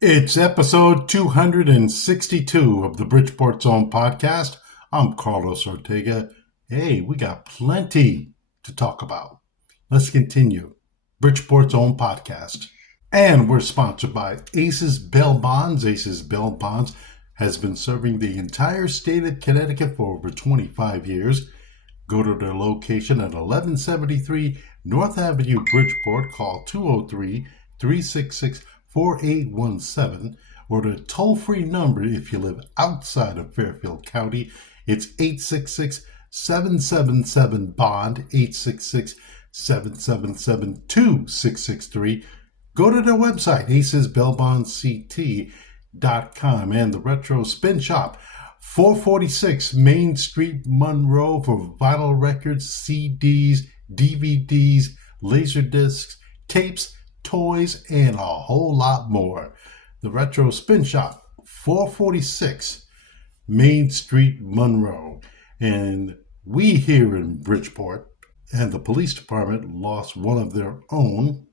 It's episode 262 of the Bridgeport Zone podcast. I'm Carlos Ortega. Hey, we got plenty to talk about. Let's continue. Bridgeport's Own podcast. And we're sponsored by Aces Bail Bonds. Aces Bail Bonds has been serving the entire state of Connecticut for over 25 years. Go to their location at 1173 North Avenue, Bridgeport. Call 203-366-4817 or the toll-free number if you live outside of Fairfield County. It's 866-777-BOND, 866-777-2663. Go to their website, acesbailbondct.com, and the Retro Spin Shop, 446 Main Street, Monroe, for vinyl records, CDs, DVDs, laserdiscs, tapes, toys, and a whole lot more. The Retro Spin Shop, 446 Main Street, Monroe. And we here in Bridgeport and the police department lost one of their own.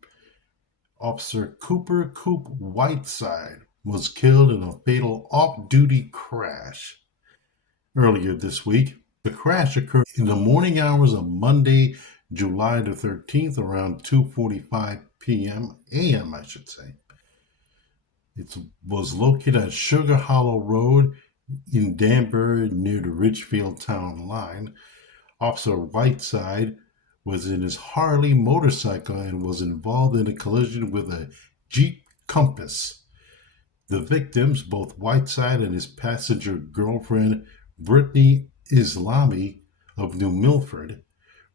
Officer Cooper Coop Whiteside was killed in a fatal off-duty crash earlier this week. The crash occurred in the morning hours of Monday, July the 13th, around 2:45 p.m. a.m., I should say. It was located at Sugar Hollow Road in Danbury near the Ridgefield town line. Officer Whiteside was in his Harley motorcycle and was involved in a collision with a Jeep Compass. The victims, both Whiteside and his passenger girlfriend, Brittany Islami of New Milford,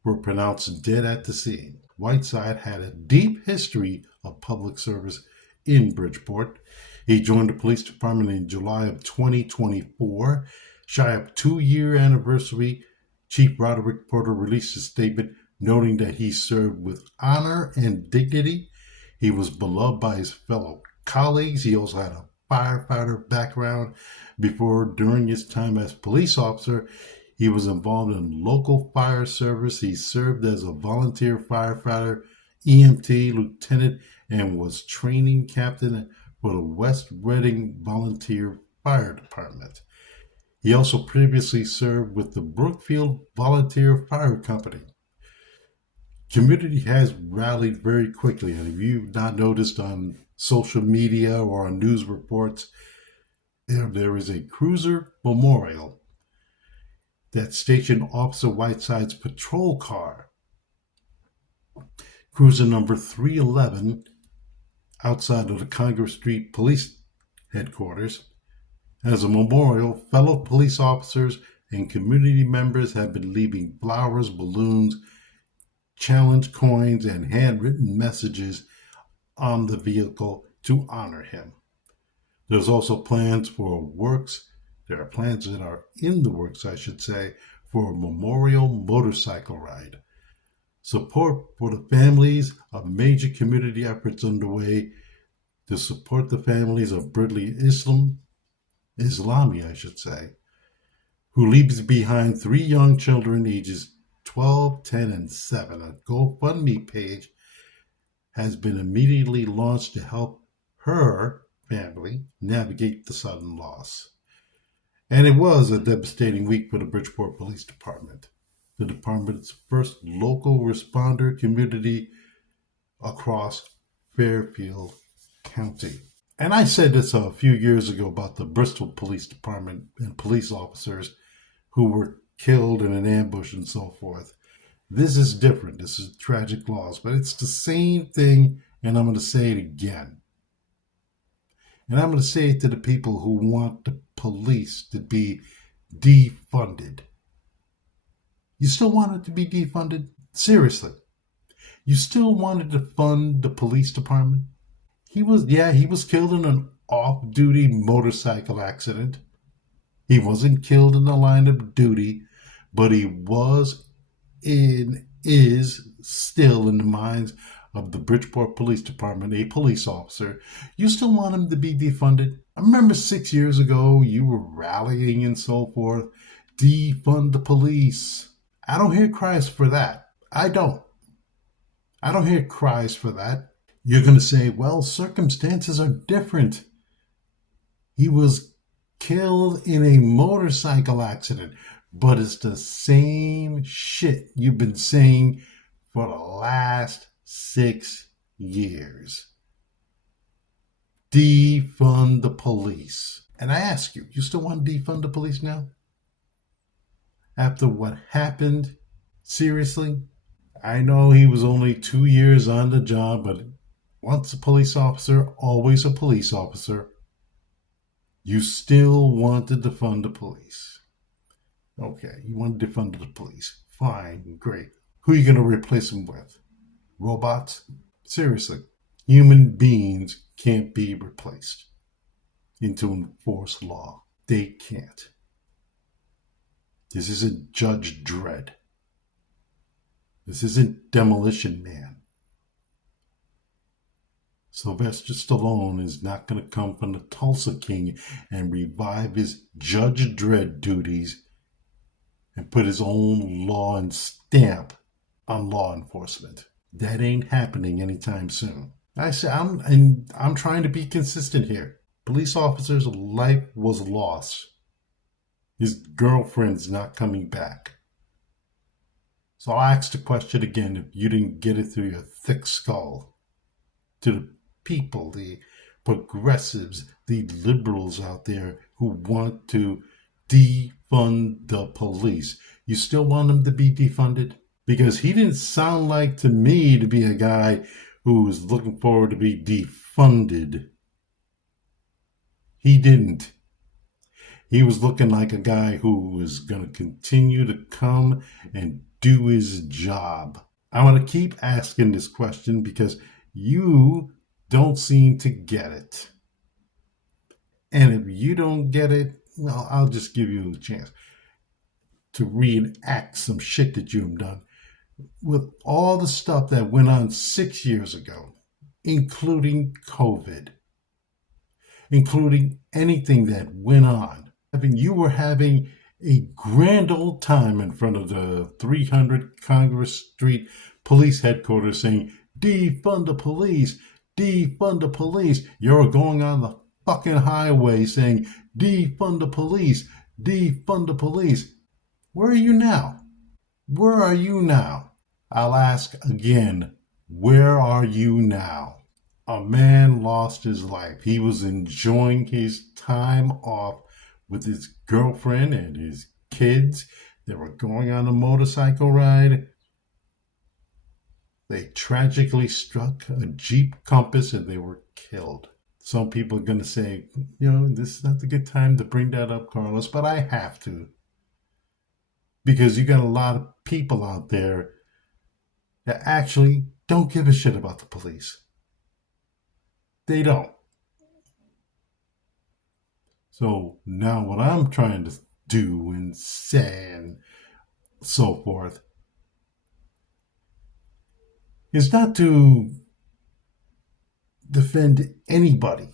were pronounced dead at the scene. Whiteside had a deep history of public service in Bridgeport. He joined the police department in July of 2024. Shy of 2-year anniversary, Chief Roderick Porter released a statement noting that he served with honor and dignity. He was beloved by his fellow colleagues. He also had a firefighter background. During his time as police officer, he was involved in local fire service. He served as a volunteer firefighter, EMT lieutenant, and was training captain for the West Reading Volunteer Fire Department. He also previously served with the Brookfield Volunteer Fire Company. Community has rallied very quickly, and if you've not noticed on social media or on news reports, there is a cruiser memorial that stationed Officer Whiteside's patrol car, cruiser number 311, outside of the Congress Street Police Headquarters. As a memorial, fellow police officers and community members have been leaving flowers, balloons, challenge coins, and handwritten messages on the vehicle to honor him. There's also plans for There are plans that are in the works, I should say, for a memorial motorcycle ride. Support for the families of major community efforts underway to support the families of Brittany Islami, who leaves behind 3 young children ages 12, 10, and 7. A GoFundMe page has been immediately launched to help her family navigate the sudden loss. And it was a devastating week for the Bridgeport Police Department, the department's first local responder community across Fairfield County. And I said this a few years ago about the Bristol Police Department and police officers who were killed in an ambush and so forth. This is different. This is tragic loss, but it's the same thing, and I'm going to say it again. And I'm going to say it to the people who want the police to be defunded. You still want it to be defunded? Seriously. You still wanted to fund the police department? He was killed in an off-duty motorcycle accident. He wasn't killed in the line of duty, but he is still in the minds of the Bridgeport Police Department, a police officer. You still want him to be defunded? I remember 6 years ago, you were rallying and so forth. Defund the police. I don't hear cries for that. I don't hear cries for that. You're going to say, well, circumstances are different. He was killed in a motorcycle accident. But it's the same shit you've been saying for the last 6 years. Defund the police. And I ask you, you still want to defund the police now? After what happened? Seriously? I know he was only 2 years on the job, but once a police officer, always a police officer. You still want to defund the police. Okay, you want to defund the police. Fine, great. Who are you going to replace them with? Robots? Seriously, human beings can't be replaced into enforce law. They can't. This isn't Judge Dredd. This isn't Demolition Man. Sylvester Stallone is not going to come from the Tulsa King and revive his Judge Dredd duties and put his own law and stamp on law enforcement. That ain't happening anytime soon. I'm trying to be consistent here. Police officer's life was lost. His girlfriend's not coming back. So I'll ask the question again if you didn't get it through your thick skull. To the people, the progressives, the liberals out there who want to defund the police. You still want them to be defunded? Because he didn't sound like to me to be a guy who was looking forward to be defunded. He didn't. He was looking like a guy who was going to continue to come and do his job. I want to keep asking this question because you don't seem to get it. And if you don't get it, well, I'll just give you a chance to reenact some shit that you've done. With all the stuff that went on 6 years ago, including COVID, including anything that went on, you were having a grand old time in front of the 300 Congress Street Police Headquarters saying, defund the police, defund the police. You're going on the fucking highway saying, defund the police, defund the police. Where are you now? Where are you now? I'll ask again, where are you now? A man lost his life. He was enjoying his time off with his girlfriend and his kids. They were going on a motorcycle ride. They tragically struck a Jeep Compass and they were killed. Some people are going to say, this is not a good time to bring that up, Carlos, but I have to. Because you got a lot of people out there that actually don't give a shit about the police. They don't. So now what I'm trying to do and say and so forth is not to defend anybody.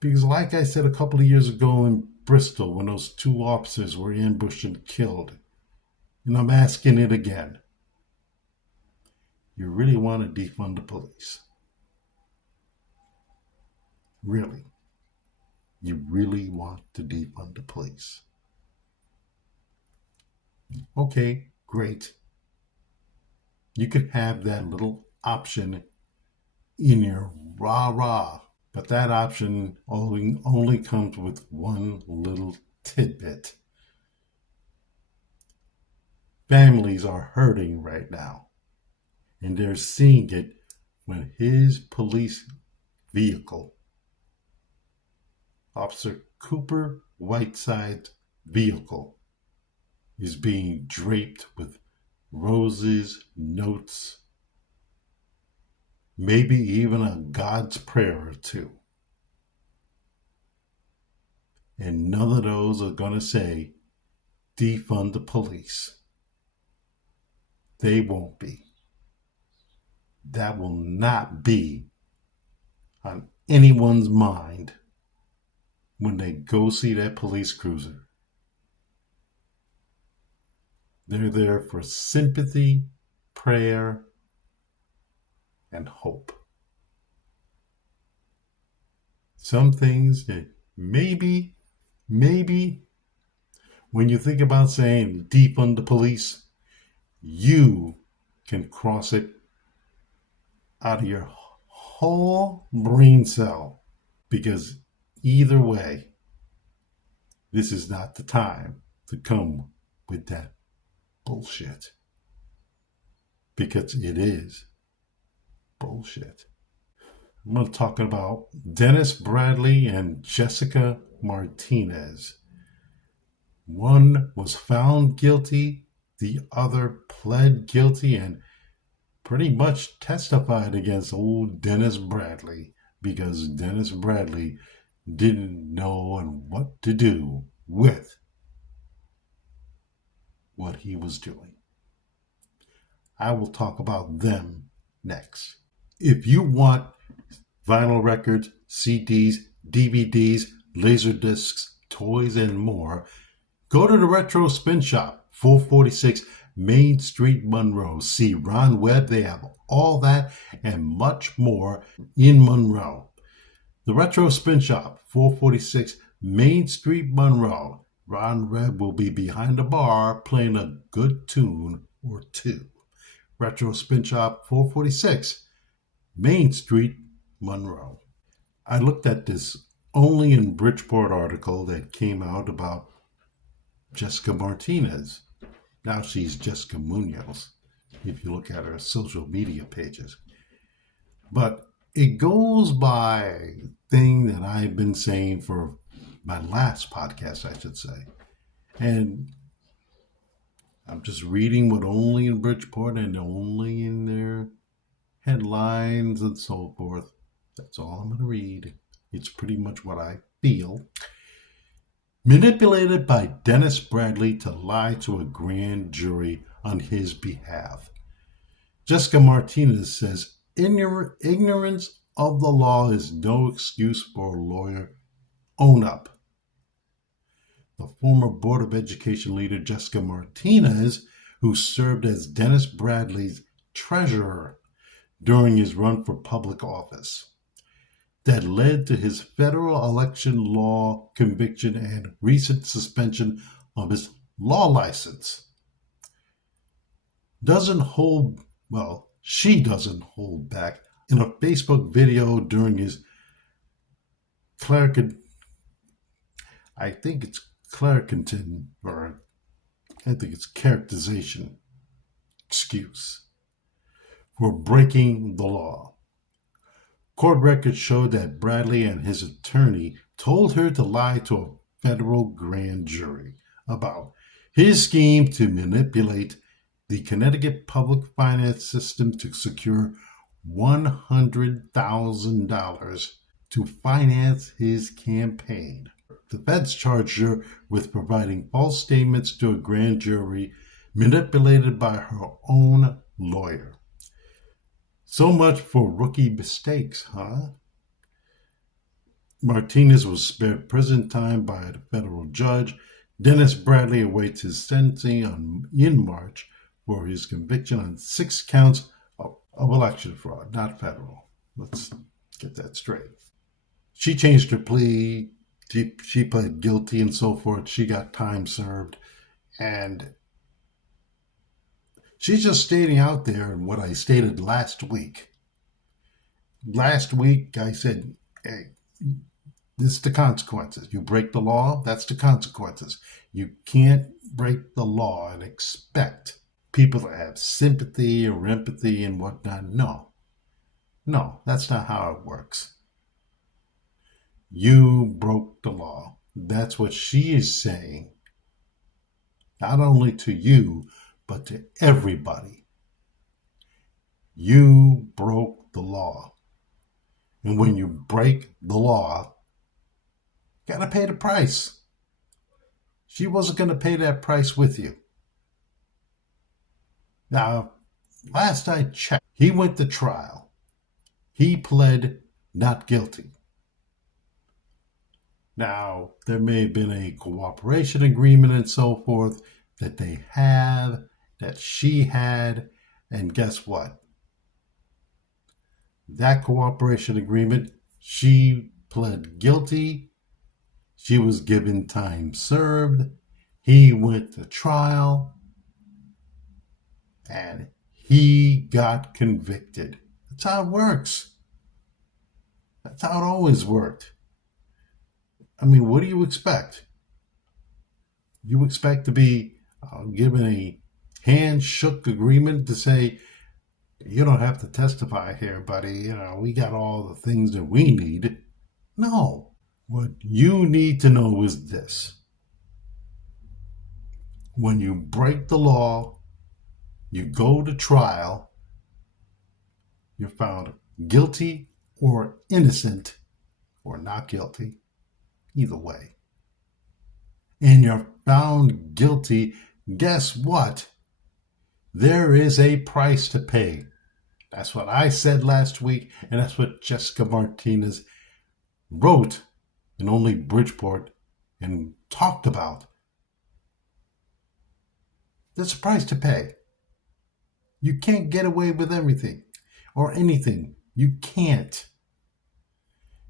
Because like I said a couple of years ago in Bristol when those 2 officers were ambushed and killed, and I'm asking it again, you really want to defund the police? Really? You really want to defund the police? Okay, great. You could have that little option in your rah-rah, but that option only comes with one little tidbit. Families are hurting right now, and they're seeing it when his police vehicle, Officer Cooper Whiteside's vehicle, is being draped with roses, notes, maybe even a God's prayer or two. And none of those are going to say, defund the police. They won't be. That will not be on anyone's mind when they go see that police cruiser. They're there for sympathy, prayer, and hope. some things that maybe, when you think about saying defund the police, you can cross it out of your whole brain cell. Because either way, this is not the time to come with that bullshit. Because it is bullshit. I'm going to talk about Dennis Bradley and Jessica Martinez. One was found guilty, the other pled guilty and pretty much testified against old Dennis Bradley because Dennis Bradley didn't know what to do with what he was doing. I will talk about them next. If you want vinyl records, CDs, DVDs, laser discs, toys, and more, go to the Retro Spin Shop, 446 Main Street, Monroe. See Ron Webb. They have all that and much more in Monroe. The Retro Spin Shop, 446 Main Street, Monroe. Ron Webb will be behind the bar playing a good tune or two. Retro Spin Shop, 446 Main Street, Monroe. I looked at this Only in Bridgeport article that came out about Jessica Martinez. Now she's Jessica Munoz, if you look at her social media pages. But it goes by thing that I've been saying for my last podcast, I should say. And I'm just reading what Only in Bridgeport and Only in their headlines and so forth. That's all I'm going to read. It's pretty much what I feel. Manipulated by Dennis Bradley to lie to a grand jury on his behalf. Jessica Martinez says ignorance of the law is no excuse for a lawyer. Own up. The former Board of Education leader Jessica Martinez, who served as Dennis Bradley's treasurer during his run for public office, that led to his federal election law conviction and recent suspension of his law license. She doesn't hold back. In a Facebook video during his characterization excuse for breaking the law. Court records show that Bradley and his attorney told her to lie to a federal grand jury about his scheme to manipulate the Connecticut public finance system to secure $100,000 to finance his campaign. The feds charged her with providing false statements to a grand jury manipulated by her own lawyer. So much for rookie mistakes, huh? Martinez was spared prison time by a federal judge. Dennis Bradley awaits his sentencing in March for his conviction on 6 counts of election fraud, not federal. Let's get that straight. She changed her plea. She pled guilty and so forth. She got time served. And she's just stating out there what I stated last week. Last week, I said, hey, this is the consequences. You break the law, that's the consequences. You can't break the law and expect people to have sympathy or empathy and whatnot. No, that's not how it works. You broke the law. That's what she is saying. Not only to you, but to everybody. You broke the law. And when you break the law, you got to pay the price. She wasn't going to pay that price with you. Now, last I checked, he went to trial. He pled not guilty. Now, there may have been a cooperation agreement and so forth that they have, that she had, and guess what? That cooperation agreement, she pled guilty. She was given time served. He went to trial. And he got convicted. That's how it works. That's how it always worked. I mean, what do you expect? You expect to be given a hand-shook agreement to say, you don't have to testify here, buddy. We got all the things that we need. No. What you need to know is this. When you break the law, you go to trial, you're found guilty or innocent or not guilty, either way. And you're found guilty, guess what? There is a price to pay. That's what I said last week, and that's what Jessica Martinez wrote in Only Bridgeport and talked about. There's a price to pay. You can't get away with everything or anything. You can't.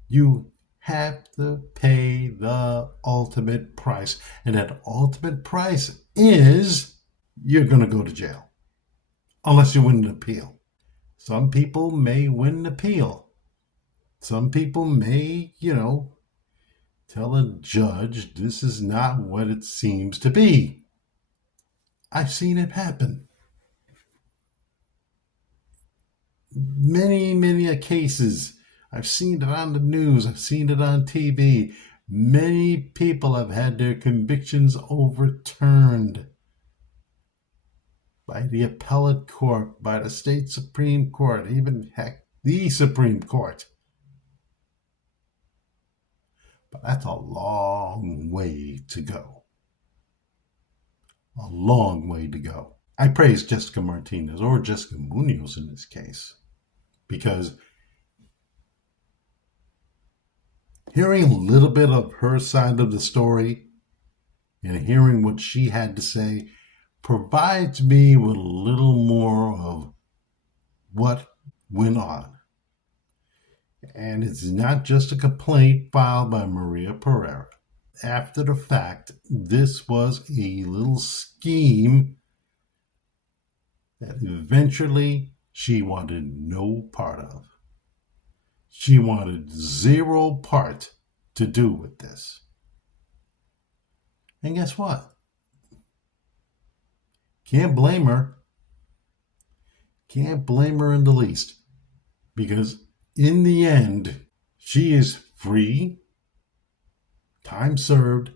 You have to pay the ultimate price. And that ultimate price is you're going to go to jail. Unless you win an appeal. Some people may win an appeal. Some people may, tell a judge this is not what it seems to be. I've seen it happen. Many cases. I've seen it on the news. I've seen it on TV. Many people have had their convictions overturned by the appellate court, by the state Supreme Court, even heck, the Supreme Court. But that's a long way to go. A long way to go. I praise Jessica Martinez, or Jessica Munoz in this case, because hearing a little bit of her side of the story and hearing what she had to say provides me with a little more of what went on. And it's not just a complaint filed by Maria Pereira. After the fact, this was a little scheme that eventually she wanted no part of. She wanted zero part to do with this. And guess what? Can't blame her. Can't blame her in the least. Because in the end, she is free, time served,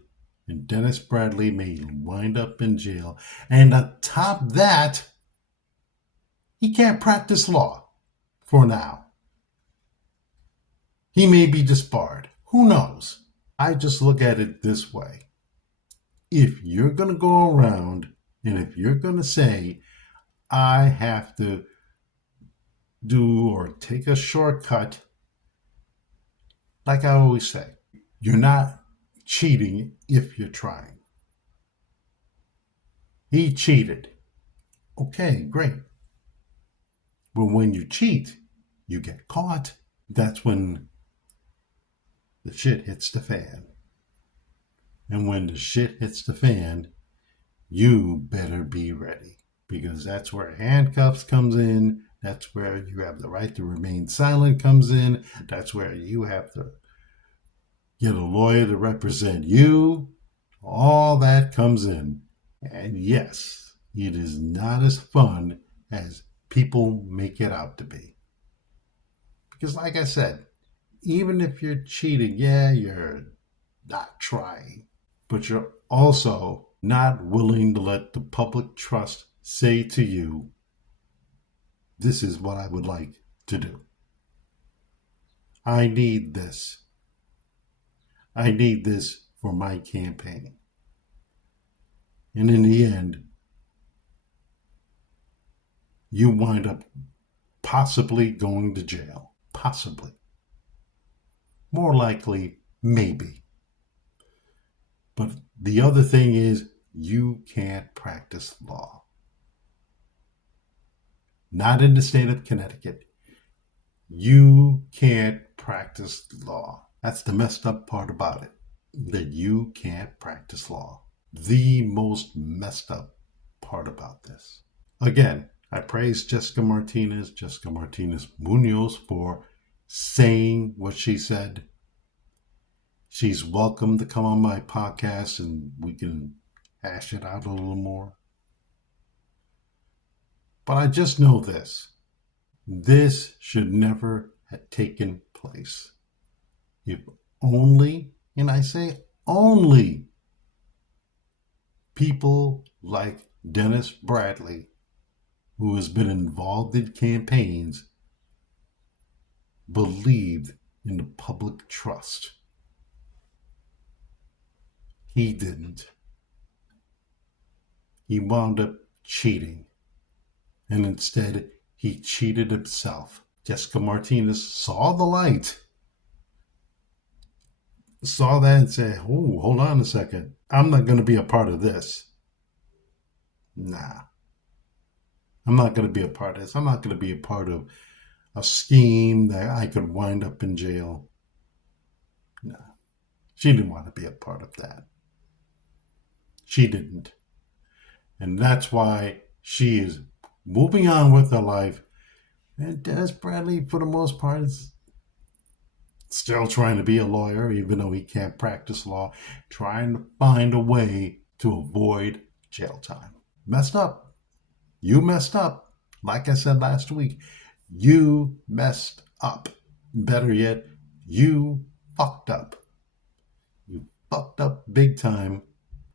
and Dennis Bradley may wind up in jail. And atop that, he can't practice law for now. He may be disbarred. Who knows? I just look at it this way. If you're going to go around and if you're going to say, I have to do or take a shortcut, like I always say, you're not cheating if you're trying. He cheated. Okay, great. But when you cheat, you get caught. That's when the shit hits the fan. And when the shit hits the fan, you better be ready. Because that's where handcuffs comes in. That's where you have the right to remain silent comes in. That's where you have to get a lawyer to represent you. All that comes in. And yes, it is not as fun as people make it out to be. Because like I said, even if you're cheating, yeah, you're not trying. But you're also not willing to let the public trust say to you, this is what I would like to do. I need this. I need this for my campaign. And in the end, you wind up possibly going to jail. Possibly. More likely, maybe. But the other thing is, you can't practice law. Not in the state of Connecticut. You can't practice law. That's the messed up part about it, that you can't practice law. The most messed up part about this. Again, I praise Jessica Martinez Munoz, for saying what she said. She's welcome to come on my podcast and we can hash it out a little more. But I just know this. This should never have taken place. If only, and I say only, people like Dennis Bradley, who has been involved in campaigns, believed in the public trust. He didn't. He wound up cheating. And instead, he cheated himself. Jessica Martinez saw the light. Saw that and said, oh, hold on a second. I'm not going to be a part of this. Nah. I'm not going to be a part of this. I'm not going to be a part of a scheme that I could wind up in jail. Nah. She didn't want to be a part of that. She didn't. And that's why she is moving on with her life. And Dennis Bradley, for the most part, is still trying to be a lawyer, even though he can't practice law, trying to find a way to avoid jail time. Messed up. You messed up. Like I said last week, you messed up. Better yet, you fucked up. You fucked up big time,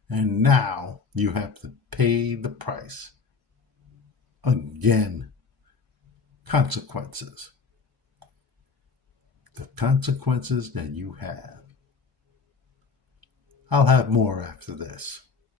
and now you have to pay the price. Again, consequences. The consequences that you have. I'll have more after this.